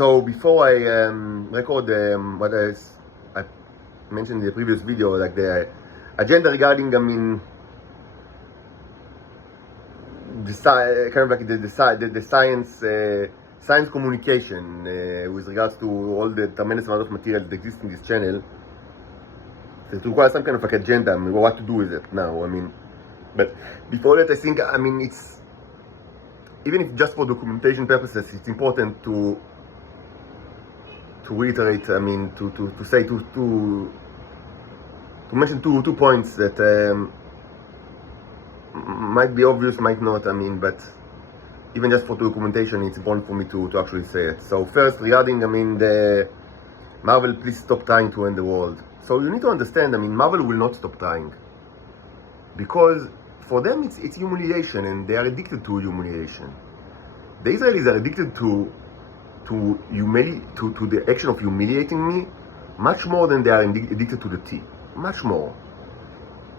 So before I record what I mentioned in the previous video, like the agenda regarding, the science communication with regards to all the tremendous amount of material that exists in this channel. So it requires some kind of agenda. What to do with it now? But before that, I think, it's, even if just for documentation purposes, it's important to reiterate, to say, to mention two points that might be obvious, might not, but even just for documentation, it's important for me to actually say it. So first, regarding, the Marvel, please stop trying to end the world. So you need to understand, Marvel will not stop trying. Because for them, it's humiliation, and they are addicted to humiliation. The Israelis are addicted to the action of humiliating me much more than they are addicted to the tea. Much more.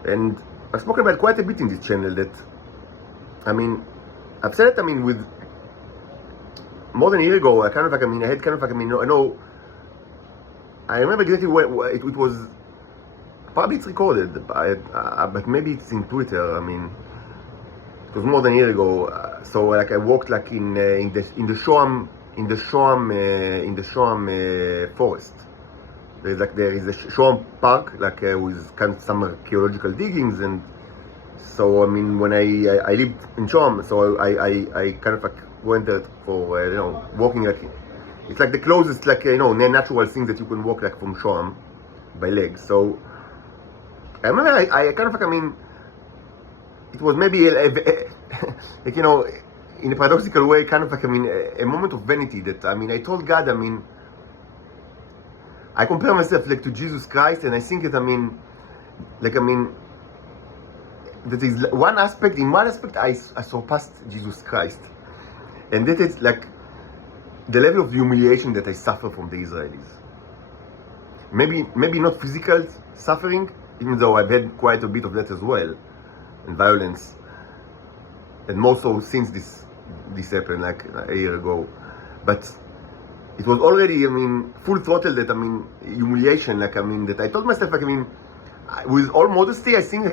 And I've spoken about quite a bit in this channel that, I've said it, with more than a year ago, I remember exactly where it was. Probably it's recorded, but maybe it's in Twitter. It was more than a year ago. So like I walked like in the Shoam forest. There is a Shoam park with kind of some archaeological diggings, and so when I lived in Shoam, so I kind of went there for walking it's like the closest natural thing that you can walk from Shoam by legs. So I remember I kind of it was maybe in a paradoxical way, kind of a moment of vanity that I told God, I compare myself to Jesus Christ, and I think that that is one aspect. In one aspect, I surpassed Jesus Christ, and that is like the level of humiliation that I suffer from the Israelis. Maybe not physical suffering, even though I've had quite a bit of that as well, and violence, and more so since this happened like a year ago. But it was already, full throttle that, humiliation, that I told myself, with all modesty, I think,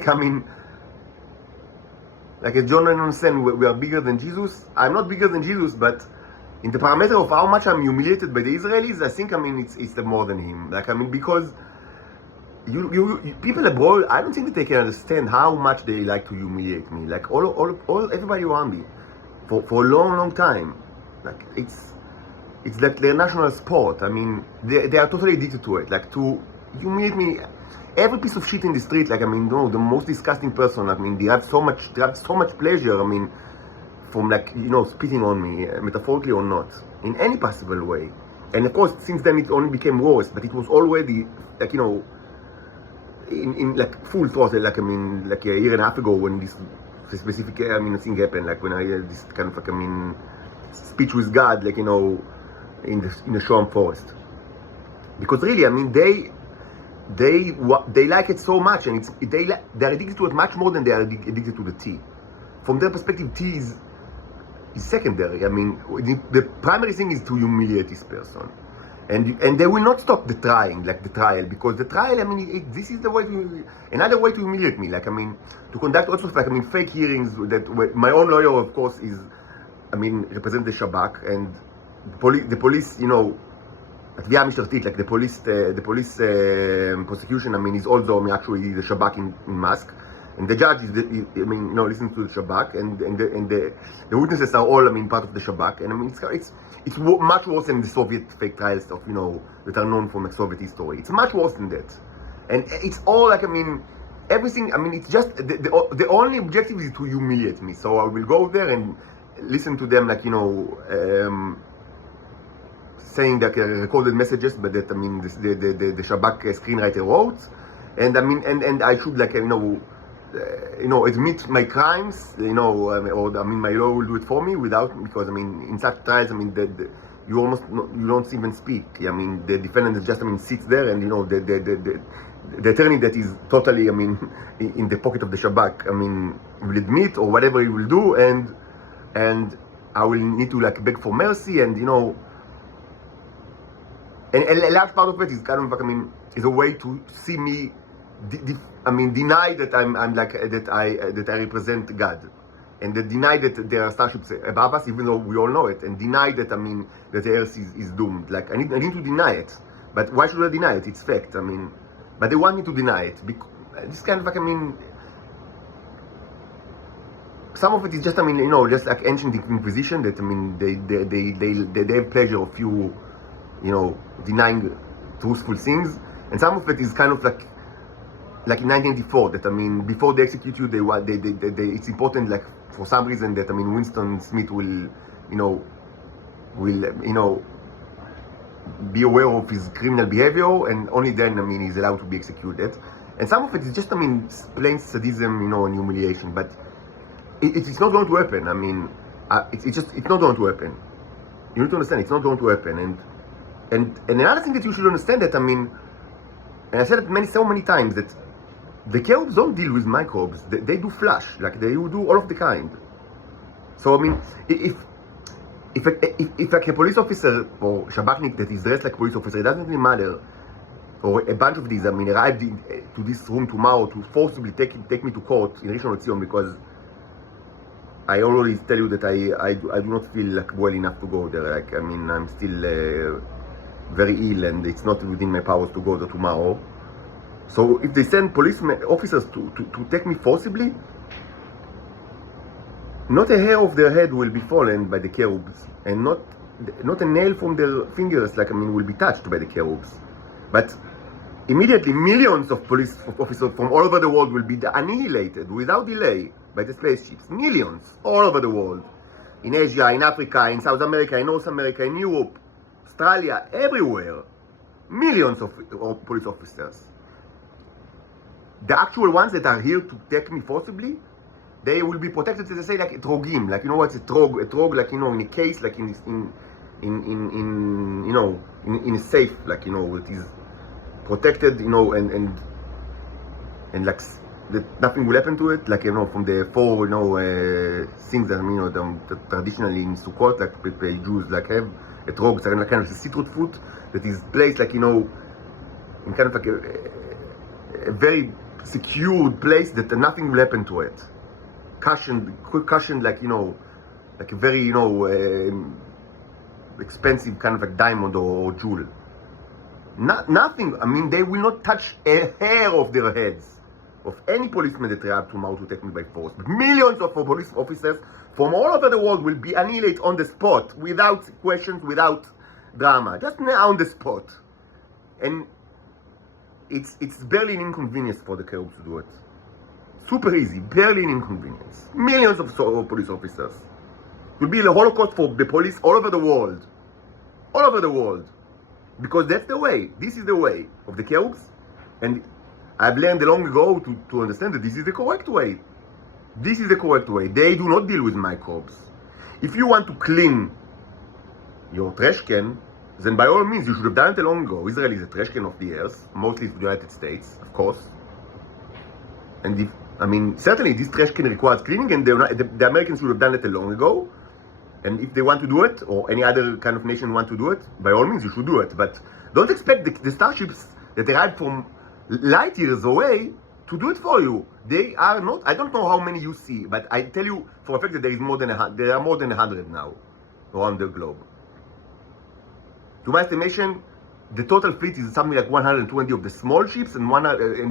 like as John Lennon said, we are bigger than Jesus. I'm not bigger than Jesus, but in the parameter of how much I'm humiliated by the Israelis, I think, it's more than him. Because you people abroad, I don't think that they can understand how much they like to humiliate me. Everybody around me, for a long time. It's like their national sport. They are totally addicted to it. To humiliate me. Every piece of shit in the street, the most disgusting person, they have so much pleasure, from spitting on me, metaphorically or not, in any possible way. And of course, since then it only became worse, but it was already, in full throttle, a year and a half ago when this specific, thing happened, when I had this kind of, speech with God, in the Shoam forest. Because really, they like it so much, and they're addicted to it much more than they are addicted to the tea. From their perspective, tea is secondary. The primary thing is to humiliate this person, and they will not stop the trial, because the trial, this is the way another way to humiliate me. To conduct also fake hearings that my own lawyer, of course, is represent the Shabak, and the police, התביעה המשטרתית, the police prosecution, is also actually the Shabak in mask, and the judge is, listens to the Shabak, and the witnesses are all, part of the Shabak, and it's much worse than the Soviet fake trials of, that are known from Soviet history. It's much worse than that, and it's all everything. It's just the only objective is to humiliate me. So I will go there and listen to them, saying that recorded messages, but that the Shabak screenwriter wrote, and I should admit my crimes, or my law will do it for me because in such trials, you don't even speak. The defendant just sits there, and the attorney that is totally in the pocket of the Shabak will admit or whatever he will do, and I will need to beg for mercy, and And a large part of it is kind of like, is a way to see me, deny that I'm like, that I represent God. And that deny that there are starships above us, even though we all know it. And deny that, that the earth is doomed. Like, I need to deny it. But why should I deny it? It's fact. But they want me to deny it. This kind of like, some of it is just, just like ancient Inquisition, that, they have pleasure of you, denying truthful things. And some of it is kind of like in 1984, that, before they execute you, it's important, like, for some reason that, Winston Smith will, be aware of his criminal behavior, and only then, he's allowed to be executed. And some of it is just, plain sadism, and humiliation. But it's not going to happen. It's not going to happen. You need to understand, it's not going to happen. And another thing that you should understand that, and I said it so many times, that the cherubs don't deal with microbes. They do flush, like they do all of the kind. So if like a police officer or Shabaknik that is dressed like a police officer, it doesn't really matter, or a bunch of these, arrived to this room tomorrow to forcibly take me to court in Rishon LeZion, because I already tell you that I do not feel like well enough to go there. Like, I'm still very ill, and it's not within my powers to go there tomorrow. So if they send police officers to take me forcibly, not a hair of their head will be fallen by the cherubs, and not a nail from their fingers, like, will be touched by the cherubs. But immediately, millions of police officers from all over the world will be annihilated without delay by the spaceships. Millions, all over the world. In Asia, in Africa, in South America, in North America, in Europe, Australia, everywhere. Millions of police officers. The actual ones that are here to take me forcibly, they will be protected, as they say, like a trogim. Like, what's a trog? A trog, like, in a case, like in a safe, like, it is protected, and like, that nothing will happen to it, like, from the four, things that, that traditionally in Sukkot, like, Jews, like, have a trog, like, kind of a citrus fruit that is placed, like, in kind of like a very secured place that nothing will happen to it. Cushioned, like, like a very, expensive kind of like diamond or jewel. Nothing, they will not touch a hair of their heads, of any policeman that arrived tomorrow to take me by force. But millions of police officers from all over the world will be annihilated on the spot, without questions, without drama, just on the spot. And it's barely an inconvenience for the cherubs to do it. Super easy, barely an inconvenience. Millions of police officers. It will be a holocaust for the police all over the world. All over the world. Because that's the way. This is the way of the cherubs. And I've learned long ago to understand that this is the correct way. This is the correct way. They do not deal with microbes. If you want to clean your trash can, then by all means you should have done it long ago. Israel is a trash can of the earth, mostly the United States, of course. And if, certainly this trash can requires cleaning, and the Americans should have done it long ago. And if they want to do it, or any other kind of nation want to do it, by all means you should do it. But don't expect the starships that arrive from light years away to do it for you. They are not. I don't know how many you see, but I tell you for a fact that there are more than 100 now around the globe. To my estimation, the total fleet is something like 120 of the small ships and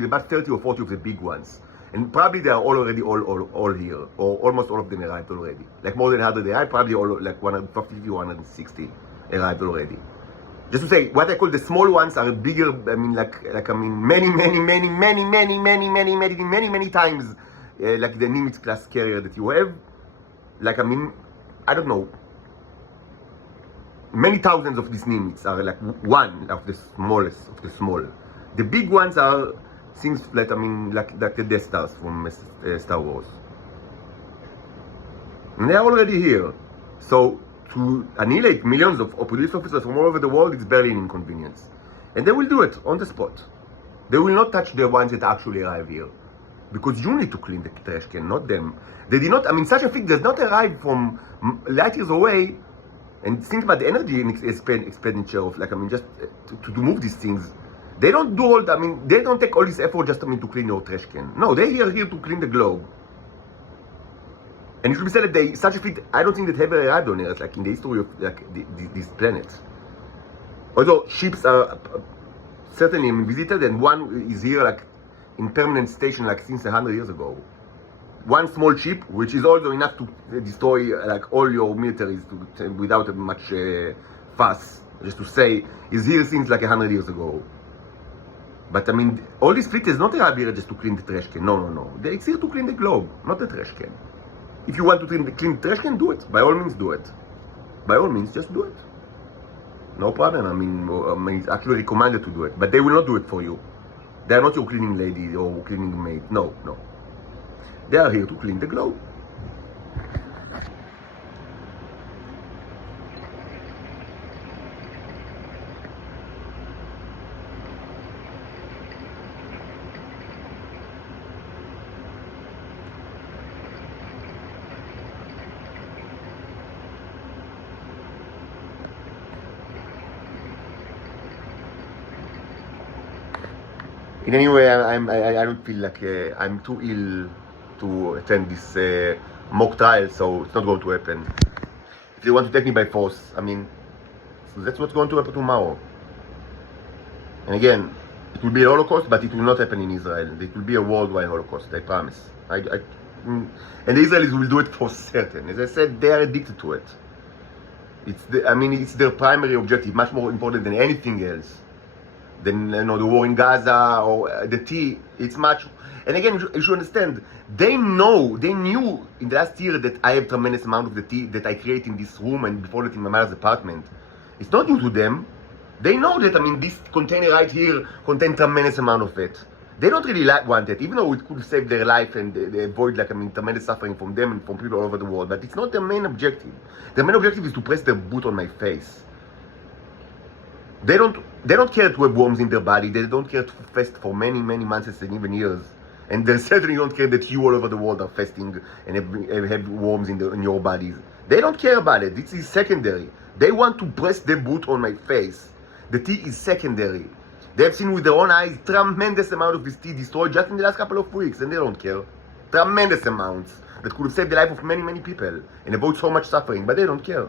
about 30 or 40 of the big ones. And probably they are already all here, or almost all of them arrived already. Like more than 100 arrived, probably all like 150 or 160 arrived already. Just to say, what I call the small ones are bigger. Many times, like the Nimitz class carrier that you have. Like, I don't know. Many thousands of these Nimitz are like one of the smallest of the small. The big ones are things like, like the Death Stars from Star Wars. And they're already here. So to annihilate millions of police officers from all over the world, it's barely an inconvenience. And they will do it on the spot. They will not touch the ones that actually arrive here. Because you need to clean the trash can, not them. They did not, such a thing does not arrive from light years away And think about the energy expenditure of, like, I mean, just to move these things. They don't do all, I mean, they don't take all this effort just, I mean, to clean your trash can. No, they're here to clean the globe. And it should be said that such a fleet, I don't think that ever arrived on Earth, like in the history of like these planets. Although ships are certainly visited, and one is here like in permanent station like since 100 years ago. One small ship, which is also enough to destroy like all your militaries without much fuss, just to say, is here since like 100 years ago. But I mean, all this fleet is not arrived here just to clean the trash can. No. It's here to clean the globe, not the trash can. If you want to clean the trash can, do it. By all means, do it. By all means, just do it. No problem. I mean, it's actually recommended to do it. But they will not do it for you. They are not your cleaning lady or cleaning maid. No. They are here to clean the globe. In any way, I don't feel like I'm too ill to attend this mock trial, so it's not going to happen. If they want to take me by force, I mean, so that's what's going to happen tomorrow. And again, it will be a Holocaust, but it will not happen in Israel. It will be a worldwide Holocaust, I promise. And the Israelis will do it for certain. As I said, they are addicted to it. It's their primary objective, much more important than anything else. Than the war in Gaza or the tea. It's much. And again, you should understand. They knew in the last year that I have tremendous amount of the tea that I create in this room and before that in my mother's apartment. It's not new to them. They know that. I mean, this container right here contains tremendous amount of it. They don't really want it, even though it could save their life and they avoid tremendous suffering from them and from people all over the world. But it's not their main objective. Their main objective is to press their boot on my face. They don't care to have worms in their body. They don't care to fast for many months and even years. And they certainly don't care that you all over the world are fasting and have worms in your bodies. They don't care about it. This is secondary. They want to press their boot on my face. The tea is secondary. They have seen with their own eyes tremendous amount of this tea destroyed just in the last couple of weeks, and they don't care. Tremendous amounts that could have saved the life of many people and avoid so much suffering, but they don't care.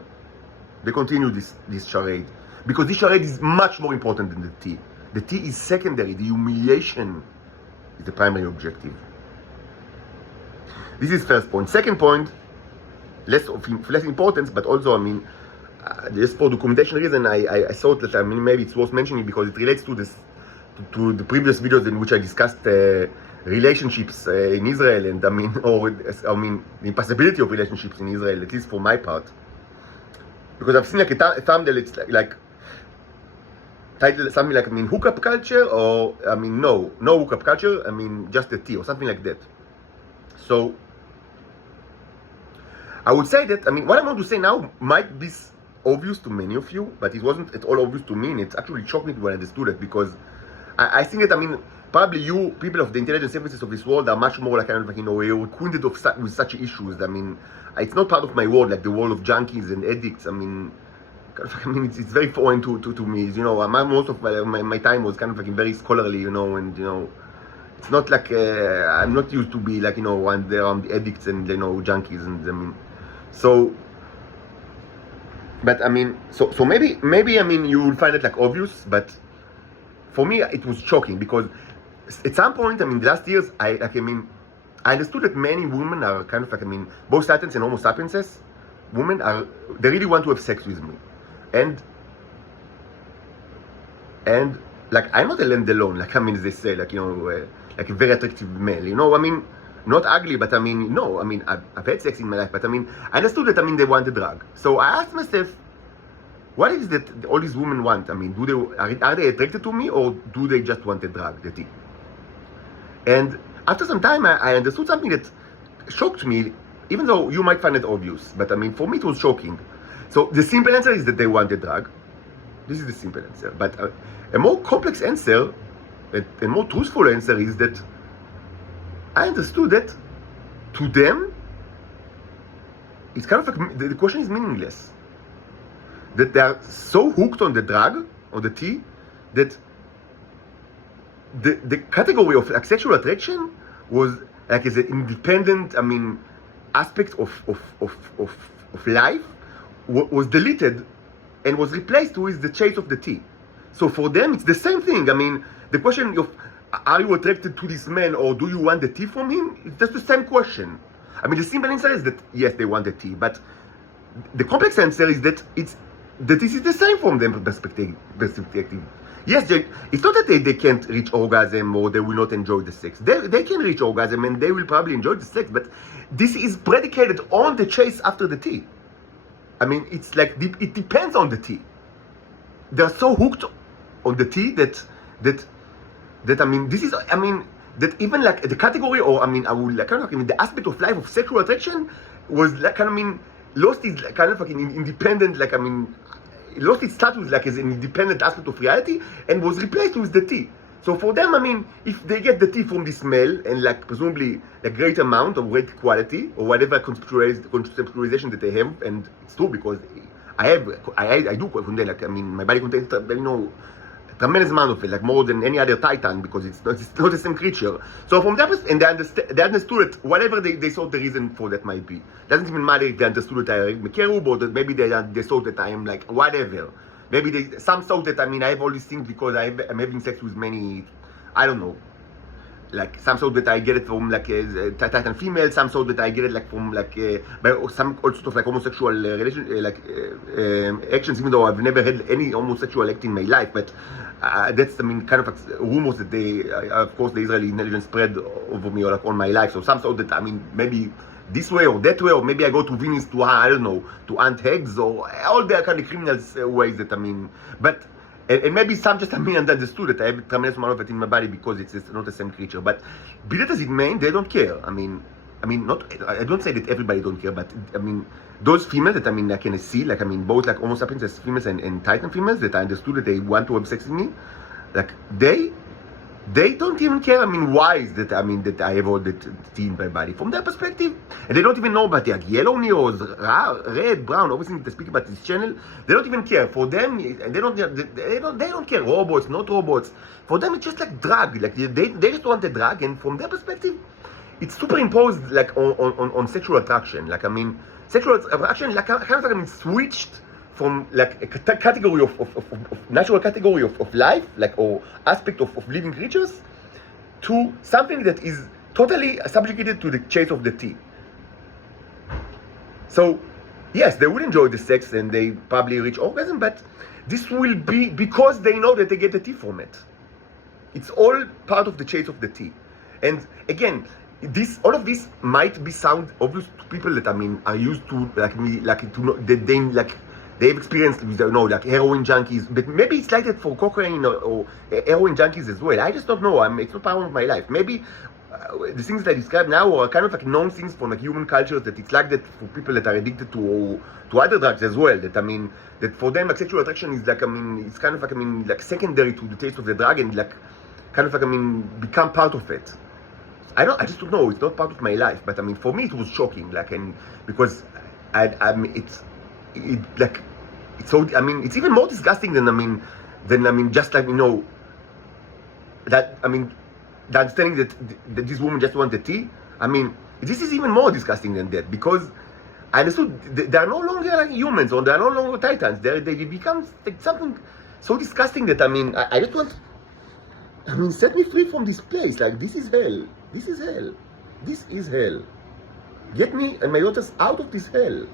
They continue this charade. Because this charade is much more important than the tea. The tea is secondary. The humiliation is the primary objective. This is first point. Second point, less importance, but also, I mean, just for documentation reason, I thought that, I mean, maybe it's worth mentioning because it relates to to the previous videos in which I discussed relationships in Israel, and the impossibility of relationships in Israel, at least for my part. Because I've seen like a thumbnail, it's like title something like, I mean, hookup culture, or I mean, no hookup culture, I mean, just a tea or something like that. So I would say that, I mean, what I'm going to say now might be obvious to many of you, but it wasn't at all obvious to me, and it's actually shocked me when I understood it, because I think that, I mean, probably you people of the intelligence services of this world are much more like, acquainted with such issues. I mean, it's not part of my world, like the world of junkies and addicts. I mean, it's very foreign to me. Most of my time was kind of very scholarly, and it's not like I'm not used to be like when they're around the addicts and junkies, and I mean, so. But I mean, so maybe I mean you will find it like obvious, but for me it was shocking because at some point, I mean, the last years, I understood that many women are kind of like, I mean, both Satans and Homo sapienses, they really want to have sex with me. And like, I'm not a land alone, like, I mean, as they say, like, like a very attractive male, I mean, not ugly, but I mean, no, I mean, I've had sex in my life, but I mean, I understood that, I mean, they want a drug. So I asked myself, what is that all these women want? I mean, are they attracted to me, or do they just want a drug, the tea? And after some time, I understood something that shocked me, even though you might find it obvious. But I mean, for me, it was shocking. So the simple answer is that they want a drug. This is the simple answer. But a more complex answer, a more truthful answer is that I understood that to them, it's kind of like the question is meaningless. that they are so hooked on the drug, on the tea, that the category of like sexual attraction was like as an independent, aspect of life was deleted and was replaced with the chase of the tea. So for them, it's the same thing. The question of are you attracted to this man or do you want the tea from him? It's just the same question. The simple answer is that yes, they want the tea, but the complex answer is that this is the same from their perspective. Yes, it's not that they can't reach orgasm or they will not enjoy the sex. They can reach orgasm and they will probably enjoy the sex, but this is predicated on the chase after the tea. It's like it depends on the tea. They're so hooked on the tea that that even like the category or I would like the aspect of life of sexual attraction was like lost its kind of like an independent lost its status like as an independent aspect of reality and was replaced with the tea. So for them, if they get the tea from the smell and like presumably a great amount of great quality or whatever conceptualization that they have, and it's true because I do contain my body contains tremendous amount of it, like more than any other titan because it's not the same creature. So from that perspective, and they understood it, whatever they thought the reason for that might be. Doesn't even matter if they understood that I am a cherub or that maybe they thought that I am like whatever. Maybe some thought that I have all these things because I'm having sex with many, I don't know. Like some thought that I get it from like titan female, some thought that I get it like from like by some all sorts of like homosexual actions, even though I've never had any homosexual act in my life. But that's kind of like rumors that they, of course, the Israeli intelligence spread over me or like on my life. So some thought that maybe this way or that way, or maybe I go to Venice to I don't know to hunt hags or all the kind of criminal ways that but. And maybe some just understood that I have a tremendous amount of it in my body because it's not the same creature. But be that as it may, they don't care. Not. I don't say that everybody don't care, but those females that I can see, like both like Homo sapiens females and Titan females that I understood that they want to have sex with me, like they don't even care. Why is that? That I have all that tea in my body from their perspective, and they don't even know about the yellow neos, red, brown. Obviously, they speak about this channel. They don't even care. For them, they don't care. Robots, not robots. For them, it's just like drug. Like they just want the drug, and from their perspective, it's superimposed like on sexual attraction. Like sexual attraction, like kind of like switched from like a category of natural category of life, like or aspect of living creatures, to something that is totally subjugated to the chase of the tea. So, yes, they will enjoy the sex and they probably reach orgasm, but this will be because they know that they get the tea from it. It's all part of the chase of the tea. And again, all of this might be sound obvious to people that are used to like me, like to know that they've experienced, like heroin junkies, but maybe it's like that for cocaine or heroin junkies as well. I just don't know. It's not part of my life. Maybe the things that I describe now are kind of like known things from like human cultures that it's like that for people that are addicted to other drugs as well. That that for them like sexual attraction is like it's kind of like like secondary to the taste of the drug and like kind of like become part of it. I just don't know. It's not part of my life, but for me it was shocking. Like because it's so it's even more disgusting than just like that the understanding that this woman just wanted tea. This is even more disgusting than that because I understood they are no longer like humans or they are no longer titans. They become like something so disgusting that I just want set me free from this place. Like this is hell. This is hell. This is hell. Get me and my daughters out of this hell.